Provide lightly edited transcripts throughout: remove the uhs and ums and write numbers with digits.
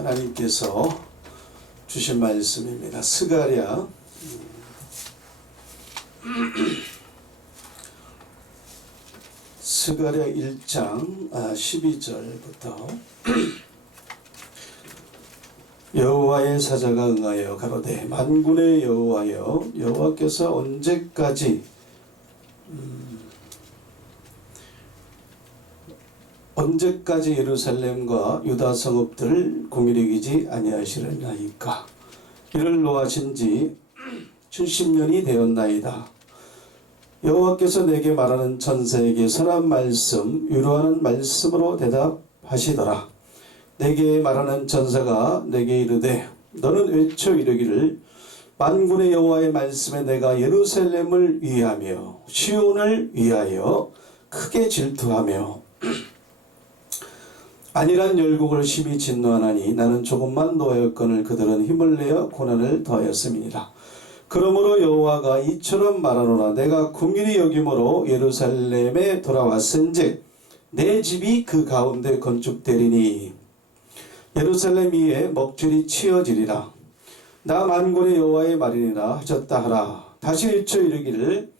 하나님께서 주신 말씀입니다. 스가랴 1장 12절부터 여호와의 사자가 응하여 가로되 만군의 여호와여 여호와께서 언제까지 예루살렘과 유다 성읍들을 공의히 여기지 아니하시려나이까. 이를 노하신 지 70년이 되었나이다. 여호와께서 내게 말하는 천사에게 선한 말씀 위로하는 말씀으로 대답하시더라. 내게 말하는 천사가 내게 이르되 너는 외쳐 이르기를 만군의 여호와의 말씀에 내가 예루살렘을 위하며 시온을 위하여 크게 질투하며 안일한 열국을 심히 진노하나니 나는 조금만 노하였거늘 그들은 힘을 내어 고난을 더하였음이니라. 그러므로 여호와가 이처럼 말하노라. 내가 긍휼히 여김으로 예루살렘에 돌아왔은즉 내 집이 그 가운데 건축되리니 예루살렘 위에 먹줄이 치어지리라. 나 만군의 여호와의 말이니라 하셨다 하라. 다시 외쳐 이르기를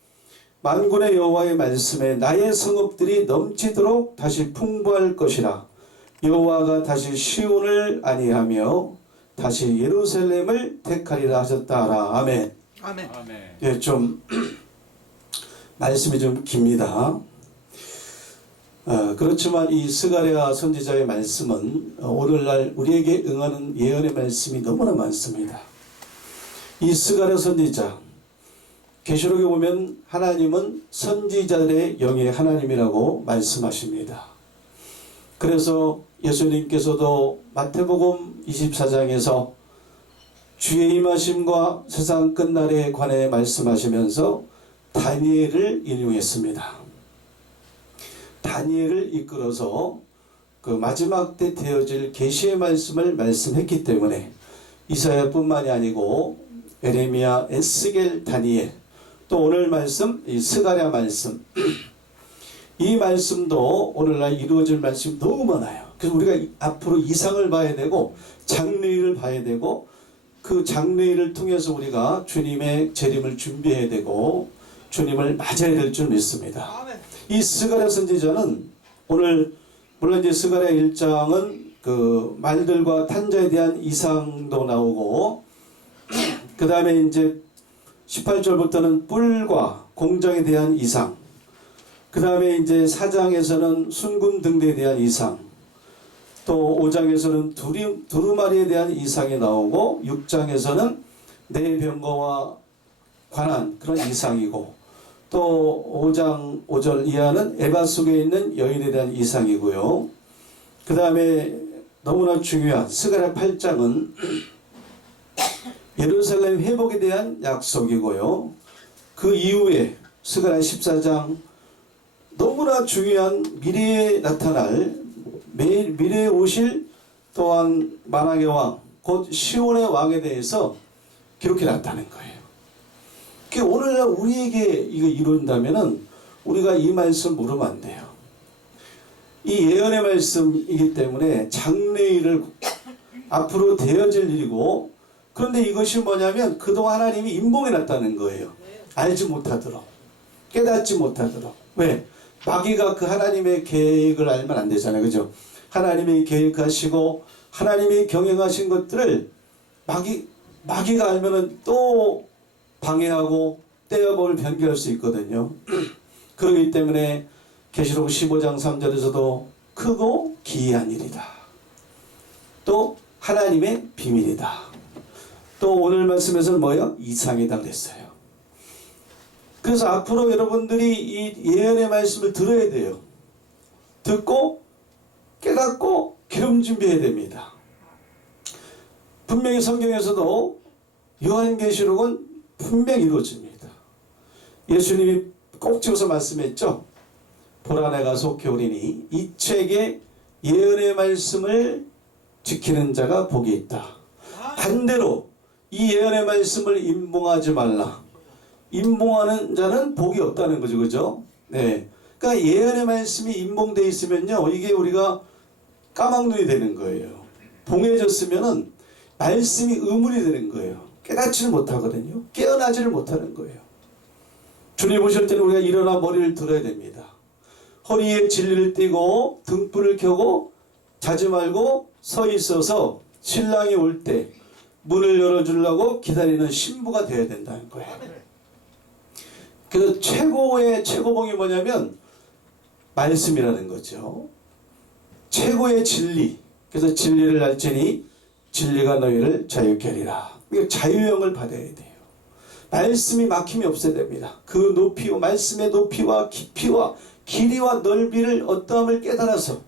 만군의 여호와의 말씀에 나의 성읍들이 넘치도록 다시 풍부할 것이라. 여호와가 다시 시온을 아니하며 다시 예루살렘을 택하리라 하셨다 하라. 아멘. 아멘. 예, 좀 말씀이 좀 깁니다. 그렇지만 이 스가랴 선지자의 말씀은 오늘날 우리에게 응하는 예언의 말씀이 너무나 많습니다. 이 스가랴 선지자, 계시록에 보면 하나님은 선지자들의 영의 하나님이라고 말씀하십니다. 그래서 예수님께서도 마태복음 24장에서 주의 임하심과 세상 끝날에 관해 말씀하시면서 다니엘을 인용했습니다. 다니엘을 이끌어서 그 마지막 때 되어질 계시의 말씀을 말씀했기 때문에 이사야뿐만이 아니고 에레미야, 에스겔, 다니엘, 또 오늘 말씀 이 스가랴 말씀 이 말씀도 오늘날 이루어질 말씀이 너무 많아요. 그래서 우리가 앞으로 이상을 봐야 되고 장래일을 봐야 되고 그 장래일을 통해서 우리가 주님의 재림을 준비해야 되고 주님을 맞아야 될 줄 믿습니다. 이 스가랴 선지자는 오늘 물론 이제 스가랴 1장은 그 말들과 탄자에 대한 이상도 나오고 그 다음에 이제 18절부터는 뿔과 공장에 대한 이상, 그 다음에 이제 4장에서는 순금 등대에 대한 이상, 또 5장에서는 두루마리에 대한 이상이 나오고 6장에서는 내 병거와 관한 그런 이상이고 또 5장 5절 이하는 에바 속에 있는 여인에 대한 이상이고요. 그 다음에 너무나 중요한 스가랴 8장은 예루살렘 회복에 대한 약속이고요. 그 이후에 스가랴 14장 너무나 중요한 미래에 나타날 미래에 오실 또한 만왕의 왕, 곧 시온의 왕에 대해서 기록해 놨다는 거예요. 오늘날 우리에게 이거 이룬다면은 우리가 이 말씀 물으면 안 돼요. 이 예언의 말씀이기 때문에 장래일을 앞으로 되어질 일이고, 그런데 이것이 뭐냐면 그동안 하나님이 인봉해 놨다는 거예요. 알지 못하도록, 깨닫지 못하도록. 왜? 마귀가 그 하나님의 계획을 알면 안 되잖아요. 그죠? 하나님이 계획하시고 하나님이 경영하신 것들을 마귀가 알면은 또 방해하고 떼어볼 변개할 수 있거든요. 그렇기 때문에 계시록 15장 3절에서도 크고 기이한 일이다. 또 하나님의 비밀이다. 또 오늘 말씀에서는 뭐예요? 이상이다 그랬어요. 그래서 앞으로 여러분들이 이 예언의 말씀을 들어야 돼요. 듣고 깨닫고 기름 준비해야 됩니다. 분명히 성경에서도 요한계시록은 분명히 이루어집니다. 예수님이 꼭 집어서 말씀했죠. 보라 내가 속히 오리니 이 책에 예언의 말씀을 지키는 자가 복이 있다. 반대로 이 예언의 말씀을 임봉하지 말라. 임봉하는 자는 복이 없다는 거죠. 그죠? 네. 그러니까 예언의 말씀이 임봉되어 있으면요, 이게 우리가 까막눈이 되는 거예요. 봉해졌으면은 말씀이 의문이 되는 거예요. 깨닫지를 못하거든요. 깨어나지를 못하는 거예요. 주님 오실 때는 우리가 일어나 머리를 들어야 됩니다. 허리에 진리를 띠고 등불을 켜고 자지 말고 서 있어서 신랑이 올 때 문을 열어주려고 기다리는 신부가 되어야 된다는 거예요. 그래서 최고의 최고봉이 뭐냐면 말씀이라는 거죠. 최고의 진리. 그래서 진리를 알지니 진리가 너희를 자유케 하리라. 자유형을 받아야 돼요. 말씀이 막힘이 없어야 됩니다. 그 높이와 말씀의 높이와 깊이와 길이와 넓이를 어떠함을 깨달아서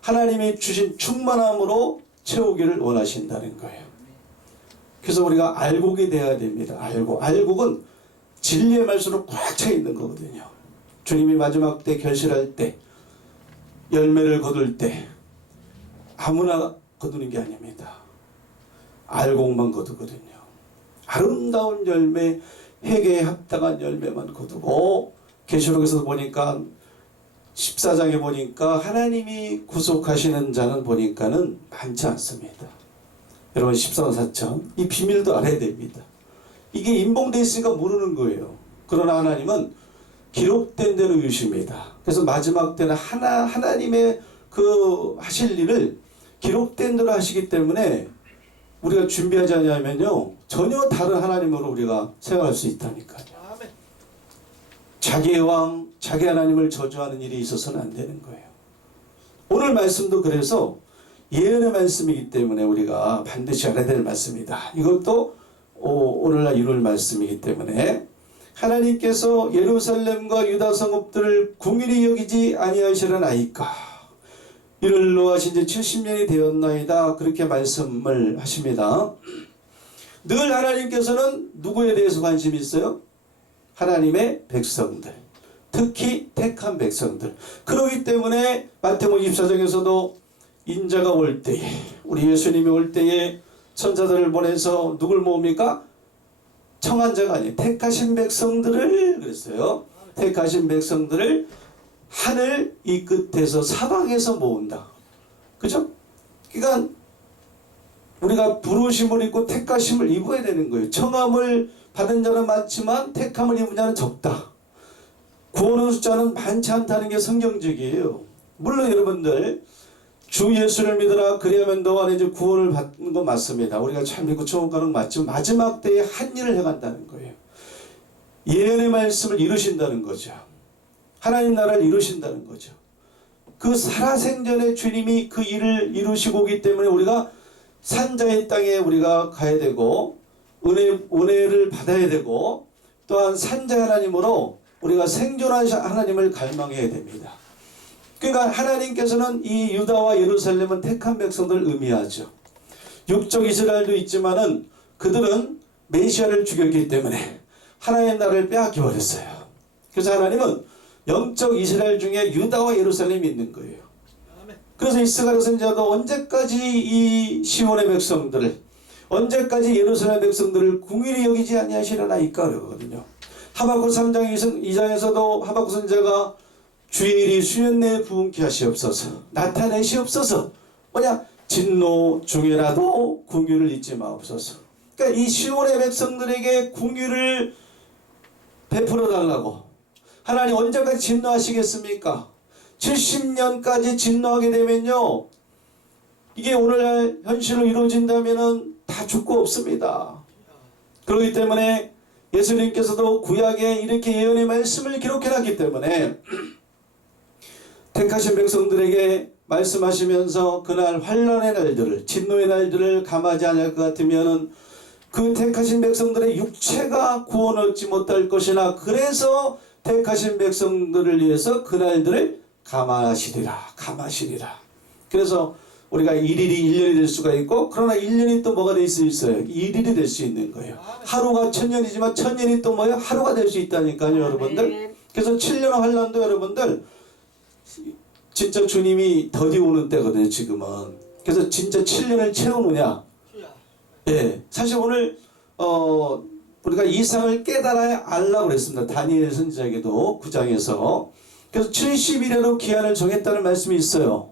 하나님이 주신 충만함으로 채우기를 원하신다는 거예요. 그래서 우리가 알곡이 되어야 됩니다. 알곡은 진리의 말씀으로 꽉 차 있는 거거든요. 주님이 마지막 때 결실할 때 열매를 거둘 때 아무나 거두는 게 아닙니다. 알곡만 거두거든요. 아름다운 열매, 회개에 합당한 열매만 거두고, 계시록에서 보니까 14장에 보니까 하나님이 구속하시는 자는 보니까는 많지 않습니다. 여러분 14사천 이 비밀도 알아야 됩니다. 이게 인봉되어 있으니까 모르는 거예요. 그러나 하나님은 기록된 대로 이루십니다. 그래서 마지막 때는 하나님의 그 하실 일을 기록된 대로 하시기 때문에 우리가 준비하지 않냐면요 전혀 다른 하나님으로 우리가 생각할 수 있다니까요. 자기의 왕, 자기 하나님을 저주하는 일이 있어서는 안 되는 거예요. 오늘 말씀도 그래서 예언의 말씀이기 때문에 우리가 반드시 알아야 될 말씀이다. 이것도 오늘날 이룰 말씀이기 때문에 하나님께서 예루살렘과 유다 성읍들을 궁일이 여기지 아니하시려나이까. 이를 노하신 지 70년이 되었나이다. 그렇게 말씀을 하십니다. 늘 하나님께서는 누구에 대해서 관심이 있어요? 하나님의 백성들, 특히 택한 백성들. 그렇기 때문에 마태복음 24장에서도 인자가 올 때에, 우리 예수님이 올 때에 천사들을 보내서 누굴 모읍니까? 청한 자가 아니에요. 택하신 백성들을 그랬어요. 택하신 백성들을 하늘 이 끝에서 사방에서 모은다. 그죠? 그러니까 우리가 부르심을 입고 택하심을 입어야 되는 거예요. 청함을 받은 자는 많지만 택함을 입은 자는 적다. 구원의 숫자는 많지 않다는 게 성경적이에요. 물론 여러분들 주 예수를 믿으라 그리하면 너 안에 이제 구원을 받는 건 맞습니다. 우리가 잘 믿고 천국 가는 건 맞지만 마지막 때에 한 일을 해간다는 거예요. 예언의 말씀을 이루신다는 거죠. 하나님 나라를 이루신다는 거죠. 그 살아생전에 주님이 그 일을 이루시고 오기 때문에 우리가 산자의 땅에 우리가 가야 되고 은혜를 받아야 되고 또한 산자 하나님으로 우리가 생존하신 하나님을 갈망해야 됩니다. 그러니까 하나님께서는 이 유다와 예루살렘은 택한 백성들을 의미하죠. 육적 이스라엘도 있지만은 그들은 메시아를 죽였기 때문에 하나님의 나라를 빼앗겨 버렸어요. 그래서 하나님은 영적 이스라엘 중에 유다와 예루살렘이 있는 거예요. 그래서 이스가랴 선지자도 언제까지 이 시온의 백성들을, 언제까지 예루살렘 백성들을 궁일이 여기지 아니하시려나이까 그러거든요. 하박국 3장 2장에서도 하박국 선지자가 주의 일이 수년 내에 부응케 하시옵소서, 나타내시옵소서. 뭐냐? 진노 중에라도 궁유를 잊지 마옵소서. 그러니까 이 시온의 백성들에게 궁유를 베풀어 달라고. 하나님 언제까지 진노하시겠습니까? 70년까지 진노하게 되면요, 이게 오늘날 현실로 이루어진다면은 다 죽고 없습니다. 그렇기 때문에 예수님께서도 구약에 이렇게 예언의 말씀을 기록해놨기 때문에 택하신 백성들에게 말씀하시면서 그날 환난의 날들을, 진노의 날들을 감하지 않을 것 같으면은 그 택하신 백성들의 육체가 구원 얻지 못할 것이나 그래서 택하신 백성들을 위해서 그 날들을 감하시리라. 그래서 우리가 1일이 1년이 될 수가 있고, 그러나 1년이 또 뭐가 될 수 있어요? 1일이 될 수 있는 거예요. 하루가 1000년이지만 1000년이 또 뭐예요? 하루가 될 수 있다니까요, 여러분들. 그래서 7년 환란도 여러분들 진짜 주님이 더디 오는 때거든요, 지금은. 그래서 진짜 7년을 채우느냐? 예, 사실 오늘 우리가 이상을 깨달아야 알라고 그랬습니다. 다니엘 선지자에게도 9장에서. 그래서 70일에도 기한을 정했다는 말씀이 있어요.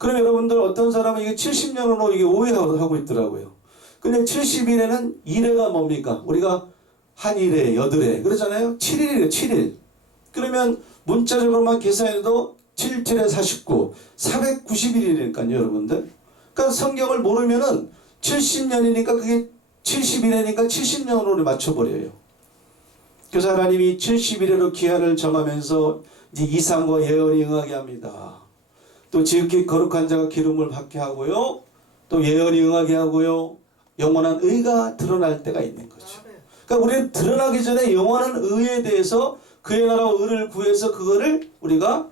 그럼 여러분들 어떤 사람은 이게 70년으로 이게 오해하고 있더라고요. 근데 70일에는 일회가 뭡니까? 우리가 한일회, 여덟회 그러잖아요. 7일이에요. 7일. 그러면 문자적으로만 계산해도 7, 7에 49, 490일이니까요, 여러분들. 그러니까 성경을 모르면은 70년이니까 그게 70일이니까 70년으로 맞춰버려요. 그래서 하나님이 70일에로 기한을 정하면서 이제 이상과 예언이 응하게 합니다. 또 지극히 거룩한 자가 기름을 받게 하고요. 또 예언이 응하게 하고요. 영원한 의가 드러날 때가 있는 거죠. 그러니까 우리는 드러나기 전에 영원한 의에 대해서 그의 나라와 의를 구해서 그거를 우리가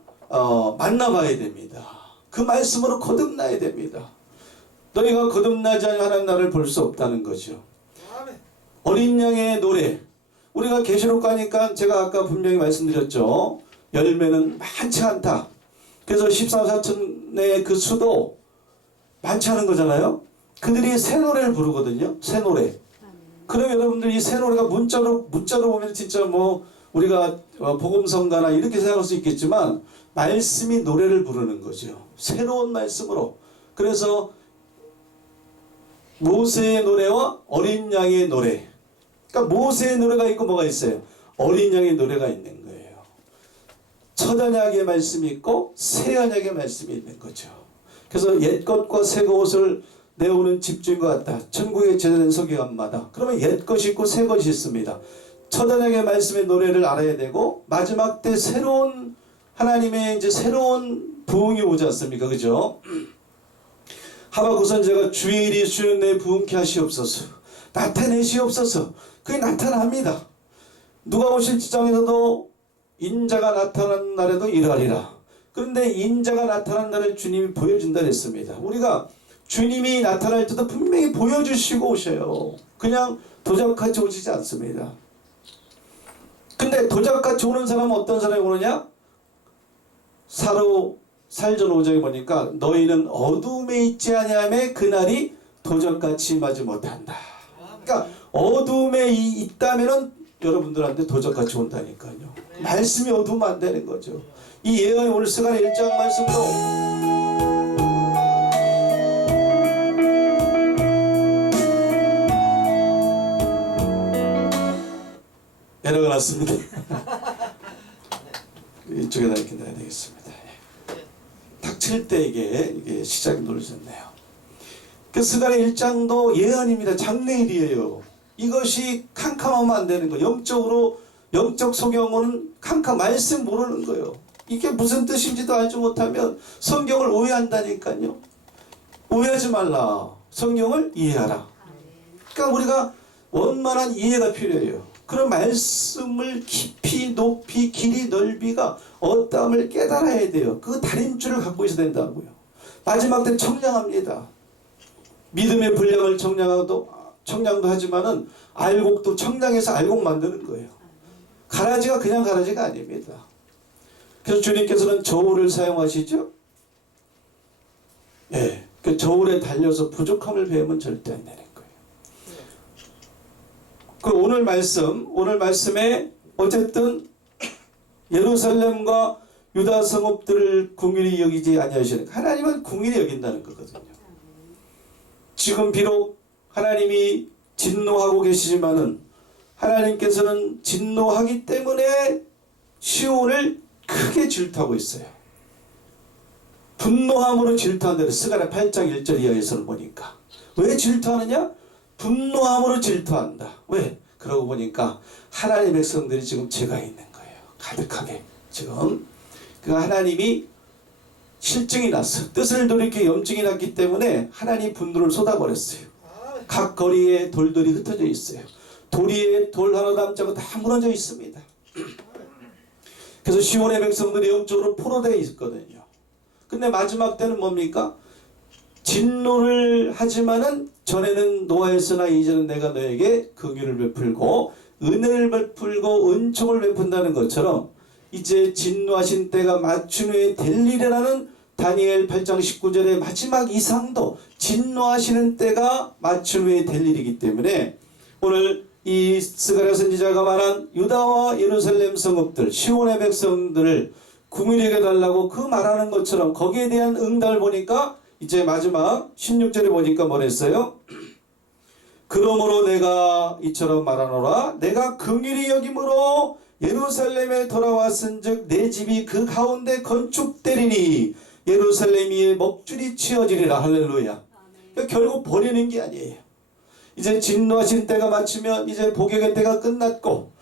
만나봐야 됩니다. 그 말씀으로 거듭나야 됩니다. 너희가 거듭나지 않으면 하나님 나라를 볼 수 없다는 거죠. 어린 양의 노래. 우리가 계시록 가니까 제가 아까 분명히 말씀드렸죠. 열매는 많지 않다. 그래서 14사촌의 그 수도 많지 않은 거잖아요. 그들이 새 노래를 부르거든요. 새 노래. 그럼 여러분들 이 새 노래가 문자로 보면 진짜 뭐 우리가 복음성가나 이렇게 생각할 수 있겠지만 말씀이 노래를 부르는 거죠. 새로운 말씀으로. 그래서 모세의 노래와 어린 양의 노래. 그러니까 모세의 노래가 있고 뭐가 있어요? 어린 양의 노래가 있는 거예요. 첫 언약의 말씀이 있고 새 언약의 말씀이 있는 거죠. 그래서 옛것과 새것을 내오는 집주인 것 같다. 천국에 제대된 서기관마다. 그러면 옛것이 있고 새것이 있습니다. 첫 언약의 말씀의 노래를 알아야 되고 마지막 때 새로운 하나님의 이제 새로운 부흥이 오지 않습니까? 그죠? 하박국 선지자가 주일이 쉬는 내 부흥케 하시옵소서. 나타내시옵소서. 그게 나타납니다. 누가 오실 지장에서도 인자가 나타난 날에도 이러하리라. 그런데 인자가 나타난 날을 주님이 보여준다 했습니다. 우리가 주님이 나타날 때도 분명히 보여주시고 오셔요. 그냥 도적같이 오시지 않습니다. 근데 도적같이 오는 사람은 어떤 사람이 오느냐? 살전 5장에 보니까 너희는 어둠에 있지 아니하매 그날이 도적같이 임하지 못한다. 그러니까 어둠에 있다면은 여러분들한테 도적같이 온다니까요. 말씀이 어두우면 안 되는 거죠. 이 예언이 오늘 스가랴 1장 말씀으로 에러가 났습니다. 이쪽에다 이렇게 놔야 되겠습니다. 닥칠 때 이게 시작이 눌러졌네요. 그 스가랴 1장도 예언입니다. 장래일이에요. 이것이 캄캄하면 안 되는 거예요. 영적으로 영적 소경은 말씀 모르는 거예요. 이게 무슨 뜻인지도 알지 못하면 성경을 오해한다니까요. 오해하지 말라. 성경을 이해하라. 그러니까 우리가 원만한 이해가 필요해요. 그런 말씀을 깊이 높이 길이 넓이가 어떠함을 깨달아야 돼요. 그 다림줄을 갖고 있어야 된다고요. 마지막 때 청량합니다. 믿음의 분량을 청량도 하지만은 알곡도 청량해서 알곡 만드는 거예요. 가라지가 그냥 가라지가 아닙니다. 그래서 주님께서는 저울을 사용하시죠. 예, 그 저울에 달려서 부족함을 배우면 절대 안 되는 거예요. 그 오늘 말씀에 어쨌든 예루살렘과 유다 성읍들을 궁일이 여기지 아니하시는 하나님은 궁일이 여긴다는 거거든요. 지금 비록 하나님이 진노하고 계시지만은 하나님께서는 진노하기 때문에 시온을 크게 질투하고 있어요. 분노함으로 질투한다. 스가랴 8장 1절 이하에서는 보니까 왜 질투하느냐? 분노함으로 질투한다. 왜? 그러고 보니까 하나님의 백성들이 지금 죄가 있는 거예요. 가득하게 지금 그 하나님이 실증이 났어. 뜻을 돌이켜 염증이 났기 때문에 하나님 분노를 쏟아버렸어요. 각 거리에 돌들이 흩어져 있어요. 도리에 돌 하나 남지 않고 다 무너져 있습니다. 그래서 시온의 백성들이 영적으로 포로되어 있거든요. 근데 마지막 때는 뭡니까? 진노를 하지만은 전에는 노아했으나 이제는 내가 너에게 긍휼을 베풀고 은혜를 베풀고 은총을 베푼다는 것처럼 이제 진노하신 때가 맞춘 후에 될 일이라는 다니엘 8장 19절의 마지막 이상도 진노하시는 때가 맞춘 후에 될 일이기 때문에 오늘 이 스가랴 선지자가 말한 유다와 예루살렘 성읍들 시온의 백성들을 궁일에게 달라고 그 말하는 것처럼 거기에 대한 응답을 보니까 이제 마지막 16절에 보니까 뭐랬어요? 그러므로 내가 이처럼 말하노라. 내가 긍휼히 여김으로 예루살렘에 돌아왔은즉 내 집이 그 가운데 건축되리니 예루살렘 위에 먹줄이 치어지리라. 할렐루야. 그러니까 결국 버리는 게 아니에요. 이제 진노하신 때가 마치면 이제 복역의 때가 끝났고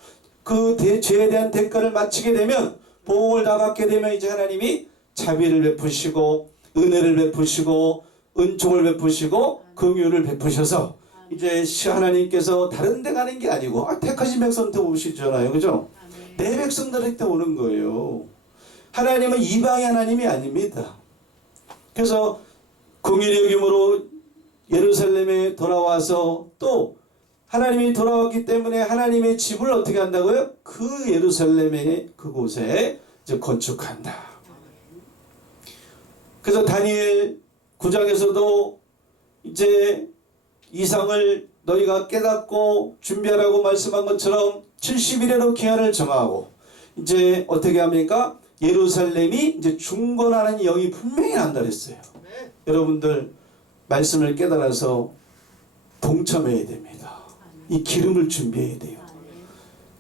그 죄에 대한 대가를 마치게 되면 보응을 다 받게 되면 이제 하나님이 자비를 베푸시고 은혜를 베푸시고 은총을 베푸시고 긍휼을 베푸셔서 이제 하나님께서 다른 데 가는 게 아니고 택하신 백성한테 오시잖아요. 그죠? 내 백성들한테 오는 거예요. 하나님은 이방의 하나님이 아닙니다. 그래서 긍휼히 여김으로 예루살렘에 돌아와서 또 하나님이 돌아왔기 때문에 하나님의 집을 어떻게 한다고요? 그 예루살렘의 그곳에 이제 건축한다. 그래서 다니엘 9장에서도 이제 이상을 너희가 깨닫고 준비하라고 말씀한 것처럼 70일에도 기한을 정하고 이제 어떻게 합니까? 예루살렘이 이제 중건하는 영이 분명히 난다 그랬어요. 네. 여러분들 말씀을 깨달아서 동참해야 됩니다. 이 기름을 준비해야 돼요.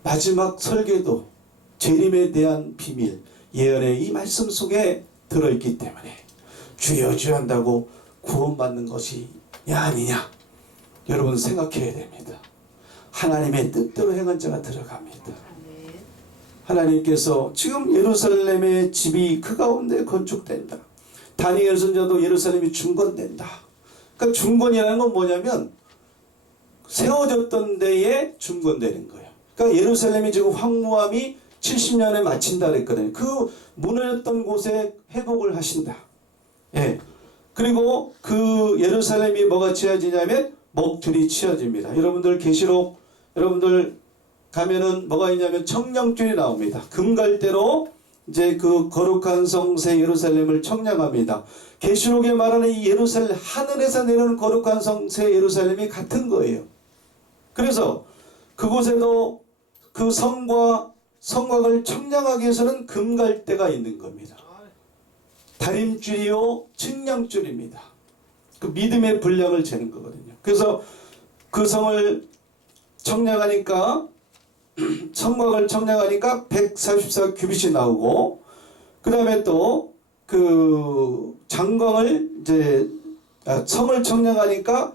마지막 설계도 재림에 대한 비밀, 예언의 이 말씀 속에 들어있기 때문에 주여 주여 한다고 구원받는 것이 아니냐 여러분 생각해야 됩니다. 하나님의 뜻대로 행한 자가 들어갑니다. 하나님께서 지금 예루살렘의 집이 그 가운데 건축된다. 다니엘 선지자도 예루살렘이 중건된다. 그러니까 중건이라는 건 뭐냐면 세워졌던 데에 중건되는 거예요. 그러니까 예루살렘이 지금 황무함이 70년에 마친다 그랬거든요. 그 무너졌던 곳에 회복을 하신다. 예. 그리고 그 예루살렘이 뭐가 치어지냐면 먹줄이 치어집니다. 여러분들 계시록 여러분들 가면은 뭐가 있냐면 청량줄이 나옵니다. 금갈대로 이제 그 거룩한 성새 예루살렘을 청량합니다. 계시록에 말하는 이 예루살렘 하늘에서 내려오는 거룩한 성새 예루살렘이 같은 거예요. 그래서 그곳에도 그 성과 성곽을 청량하기 위해서는 금갈대가 있는 겁니다. 다림줄이요 측량줄입니다. 그 믿음의 분량을 재는 거거든요. 그래서 그 성을 청량하니까 성곽을 청량하니까 144규빗이 나오고 그 다음에 또 그 장광을 이제 성을 청량하니까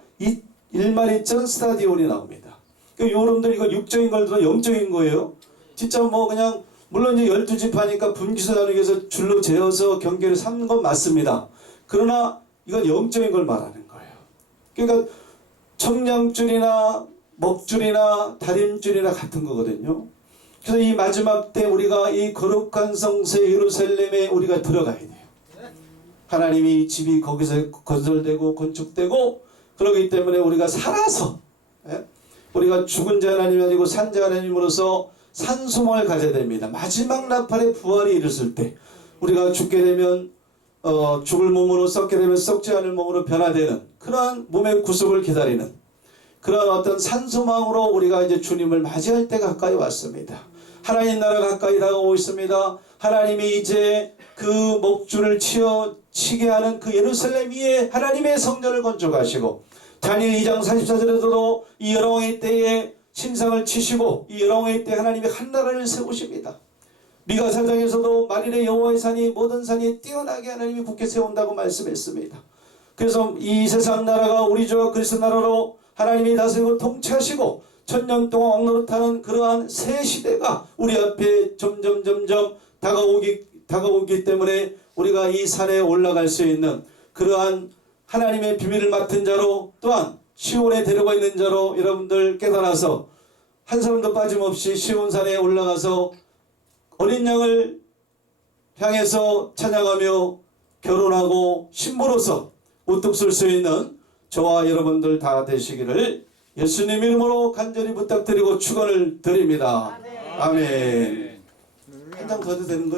1만2천 스타디온이 나옵니다. 그러니까 여러분들 이거 육적인 걸 들어 영적인 거예요. 진짜 뭐 그냥 물론 이제 12집 하니까 분기수 나누기 위해서 줄로 재어서 경계를 삼는 건 맞습니다. 그러나 이건 영적인 걸 말하는 거예요. 그러니까 청량줄이나 먹줄이나 다림줄이나 같은 거거든요. 그래서 이 마지막 때 우리가 이 거룩한 성새 예루살렘에 우리가 들어가야 돼요. 하나님이 집이 거기서 건설되고 건축되고 그러기 때문에 우리가 살아서 우리가 죽은 자 하나님이 아니고 산 자 하나님으로서 산소망을 가져야 됩니다. 마지막 나팔의 부활이 이르렀을 때 우리가 죽게 되면 죽을 몸으로 썩게 되면 썩지 않을 몸으로 변화되는 그러한 몸의 구속을 기다리는 그런 어떤 산소망으로 우리가 이제 주님을 맞이할 때가 가까이 왔습니다. 하나님 나라 가까이 다가오고 있습니다. 하나님이 이제 그 목줄을 치게 하는 그 예루살렘 위에 하나님의 성전을 건축하시고 다니엘 2장 44절에서도 이 여호와의 때에 신상을 치시고 이 여호와의 때 하나님이 한 나라를 세우십니다. 미가 4장에서도 만일의 여호와의 산이 모든 산이 뛰어나게 하나님이 굳게 세운다고 말씀했습니다. 그래서 이 세상 나라가 우리 주와 그리스도 나라로 하나님이 다스리고 통치하시고 천년 동안 왕노릇하는 그러한 새 시대가 우리 앞에 점점 다가오기 때문에 우리가 이 산에 올라갈 수 있는 그러한 하나님의 비밀을 맡은 자로 또한 시온에 데려가 있는 자로 여러분들 깨달아서 한 사람도 빠짐없이 시온산에 올라가서 어린 양을 향해서 찬양하며 결혼하고 신부로서 우뚝 설 수 있는 저와 여러분들 다 되시기를 예수님 이름으로 간절히 부탁드리고 축원을 드립니다. 아멘. 한 장 더 해도 되는 거예요?